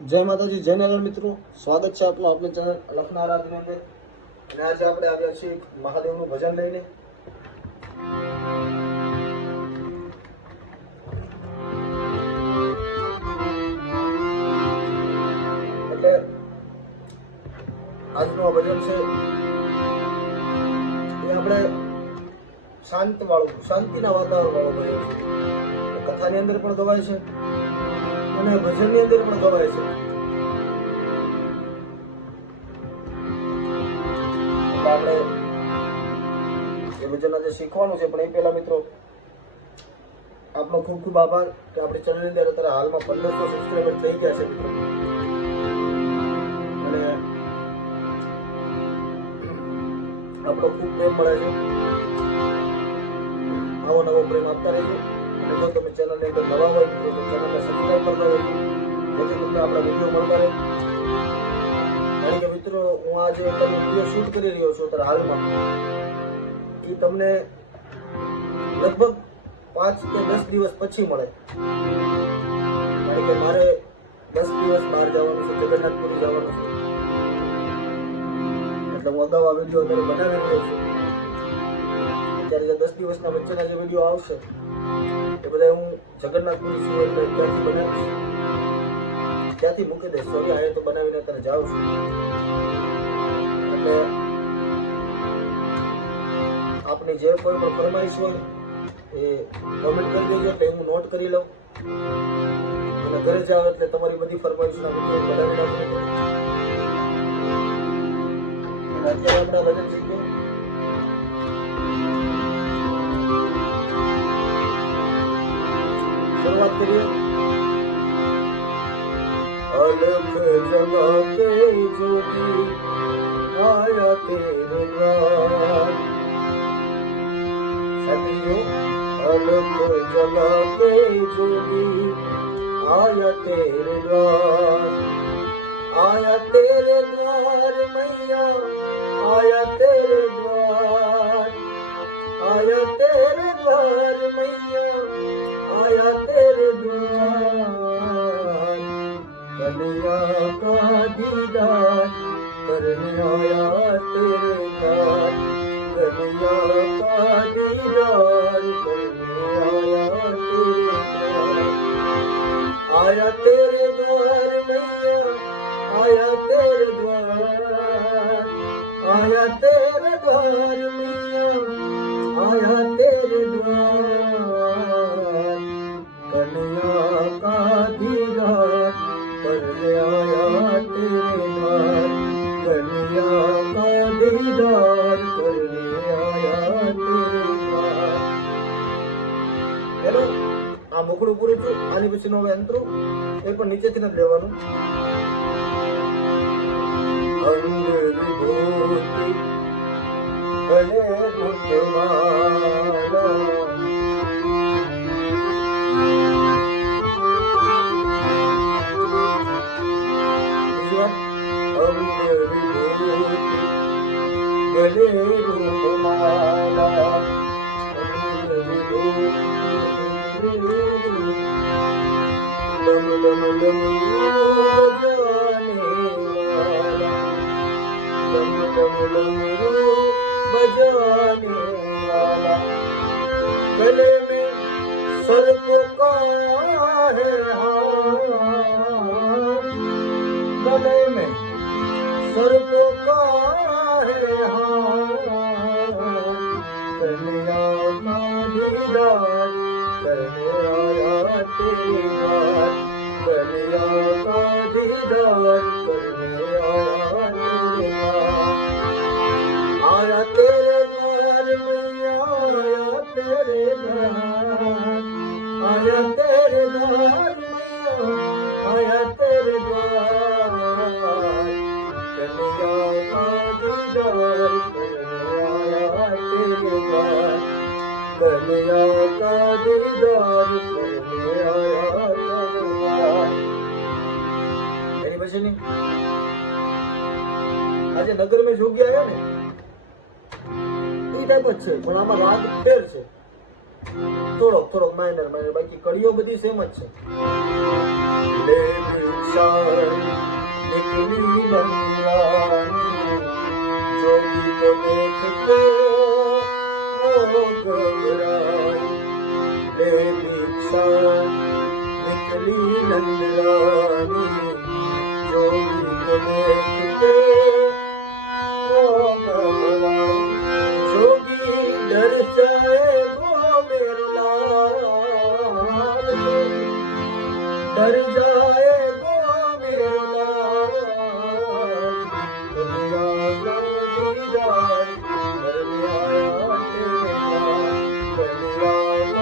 જય માતાજી, જય નારાયણ મિત્રો, સ્વાગત છે આપનું આપણી ચેનલ લખના આરાધની અંદર. અને આજે આપણે આવ્યા છીએ મહાદેવનું ભજન લઈને. એટલે આજનું આ ભજન છે એ આપણે શાંતિના વાતાવરણ વાળું ભજન છે. કથાની અંદર પણ ગવાય છે અને ભજનની અંદર પણ ગવાય છે. આપણે એ ભજન આજે શીખવાનું છે, પણ એ પહેલા મિત્રો આપનો ખૂબ ખૂબ આભાર કે આપણી ચેનલની અંદર અત્યારે હાલમાં 1500 સબસ્ક્રાઈબર થઈ ગયા છે મિત્રો. અને આપણો ખૂબ પ્રેમ મળે છે. આવો નવો પ્રેમ આપતા રહેજો. અને જો તમે ચેનલની અંદર નવા હોય તો ચેનલને સબસ્ક્રાઈબ કરતા રહેજો, જેથી તમને આપણા વિડીયો મળતા રહે. કારણ કે મિત્રો હું આજે વિડીયો શૂટ કરી રહ્યો છું અત્યારે હાલમાં, એ તમને લગભગ 5 કે 10 દિવસ પછી મળે. કારણ કે મારે 10 દિવસ બહાર જવાનું છે, જગન્નાથપુરી જવાનું છે, એટલે હું અગાઉ આ વિડીયો અત્યારે બનાવી રહ્યો છું. અત્યારે જે 10 દિવસના વચ્ચેના જે વિડીયો આવશે એ બધા હું જગન્નાથપુરી છું એટલે ત્યાંથી બનાવીશ, ત્યાંથી મૂકી દઈશ. સોરી, આ તો બનાવીને અત્યારે જાઉં છું. એટલે આપની જે કોઈ પણ ફરમાઈશ હોય એ કોમેન્ટ કરી દેજો, એટલે હું નોટ કરી લઉં. અને ઘરે જાઓ એટલે તમારી બધી ફરમાઈશના વિડીયો બનાવી નાખું. અને અત્યારે આપણે ભજન શીખીએ. શરૂઆત કરીએ. अलग जगाते जोगी आया तेरे द्वार. साथियों, अलग जगाते जोगी आया तेरे द्वार. आया तेरे द्वार मैया, आया तेरे द्वार. आया तेरे द्वार मैया, आया तेरे द्वार. कन्हैया का दीदार करने आया तेरे द्वार. कन्हैया का दीदार करने आया तेरे द्वार. आया तेरे द्वार मैया, आया तेरे द्वार. आया तेरे द्वार मैया, आया तेरे द्वार. कन्हैया का दीदार करने आया तेरे द्वार. कन्हैया का दीदार करने आया तेरे द्वार. હેલો, આ મુખડું પૂરું છું. આની પછીનો હવે અંતરું એ પણ નીચેથી નથી લેવાનું. અંધેરી ધોતી ભલે રૂપમાલા. गले रूपमाला लम लम लम बजाने वाला. गले में सर्प का है हार. गले में सर्प का है हार. कन्हैया का दीदार करने आया तेरे द्वार. कन्हैया का दीदार करने आया तेरे द्वार. आया तेरे द्वार मैया, आया तेरे द्वार. आया तेरे द्वार मैया, आया तेरे द्वार. कन्हैया का दीदार करने आया तेरे द्वार. कन्हैया का दीदार करने आया तेरे द्वार. એની પછીની આજે નગર મેં જોગી આવ્યા ને એ ટાઈપ જ છે, પણ આમાં રાગ ફેર છે. થોડોક માઇનર, બાકી કડીઓ બધી સેમ જ છે. ले भिक्षा निकली बंगानी, जोगी को देख के वो घबराई। ले भिक्षा निकली नंदरानी, जोगी को देख के वो घबराई। जोगी डर जाए वो मेरा लाल, डर जाए वो मेरा लाल, दुनिया का दीदार करने आया तेरे पास, दुनिया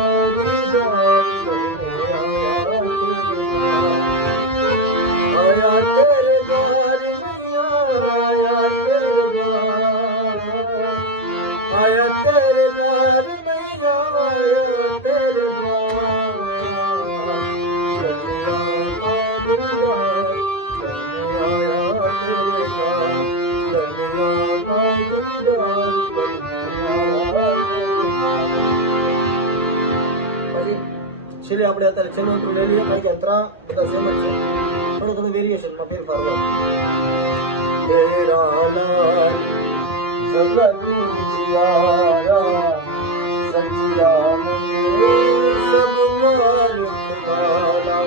का दीदार करने आया तेरे पास। आया तेरे द्वार मैया, आया तेरे द्वार, आया तेरे द्वार मैया, आया तेरे द्वार, कन्या का दीदार करने आया तेरे पास, कन्या का दीदार करने आया तेरे पास। પછી છેલ્લે આપણે અત્યારે છેલ્લો અંતર લઈ લઈએ, કારણ કે અંતરા બધા સેમ જ છે, થોડું ઘણું વેરિએશનમાં ફેરફાર હોય. તેરા લાલ જગત ઉજિયારા, સચિદાનંદ સબ કાર રખવાલા.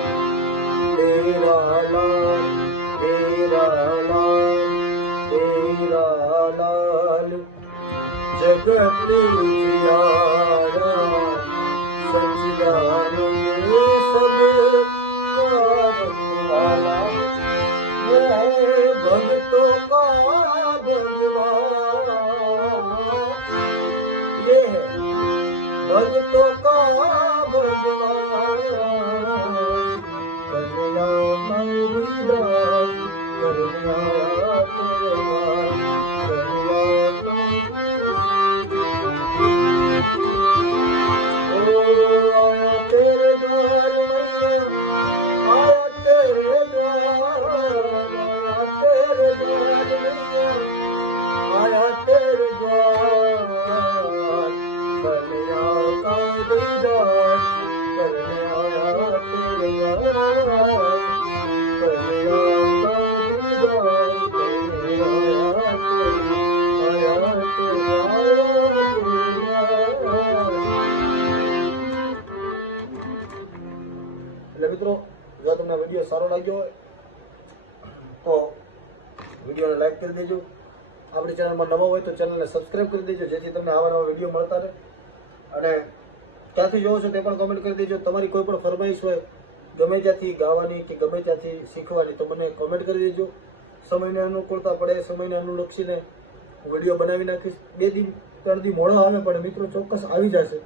તેરા લાલ, તેરા લાલ, તેરા લાલ જગત ઉજિયારા, सच्चिदानंद सब कार रखवाला. मैं भक्तों का भगवान, ये है भक्तों का भगवान. कन्या मेरी दास करने आया तेरे पास, कन्या आया तेरे द्वार मैया, आया तेरे द्वार, आया तेरे द्वार मैया, आया तेरे द्वार, कन्या का दीदार करने आया तेरे द्वार, कन्या का दीदार करने आया तेरे द्वार. એટલે મિત્રો, જો તમને વિડીયો સારો લાગ્યો હોય તો વિડીયોને લાઈક કરી દેજો. આપણી ચેનલમાં નવા હોય તો ચેનલને સબસ્ક્રાઈબ કરી દેજો, જેથી તમને આવા નવા વિડીયો મળતા રહે. અને ક્યાંથી જોવો છો તે પણ કોમેન્ટ કરી દેજો. તમારી કોઈ પણ ફરમાઈશ હોય ગમે ત્યાંથી ગાવાની કે ગમે ત્યાંથી શીખવાની, તો મને કોમેન્ટ કરી દેજો. સમયને અનુકૂળતા પડે, સમયને અનુલક્ષીને વિડીયો બનાવી નાખીશ. 2 દિન 3 દી મોડો આવે પણ મિત્રો ચોક્કસ આવી જશે,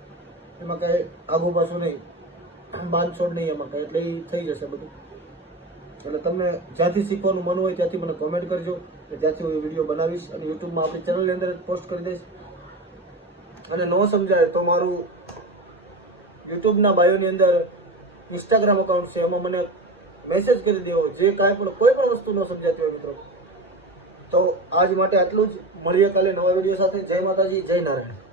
એમાં કાંઈ આગુ પાછું નહીં, બાંધછોડ નહીં એમાં કાંઈ, એટલે એ થઈ જશે બધું. એટલે તમને જ્યાંથી શીખવાનું મન હોય ત્યાંથી મને કોમેન્ટ કરજો, કે ત્યાંથી હું વિડીયો બનાવીશ અને યુટ્યુબમાં આપણી ચેનલની અંદર પોસ્ટ કરી દઈશ. અને ન સમજાય તો મારું યુટ્યુબના બાયોની અંદર ઇન્સ્ટાગ્રામ અકાઉન્ટ છે, એમાં મને મેસેજ કરી દેવો, જે કાંઈ પણ કોઈ પણ વસ્તુ ન સમજાતી હોય મિત્રો. તો આજ માટે આટલું જ. મળીએ કાલે નવા વિડીયો સાથે. જય માતાજી, જય નારાયણ.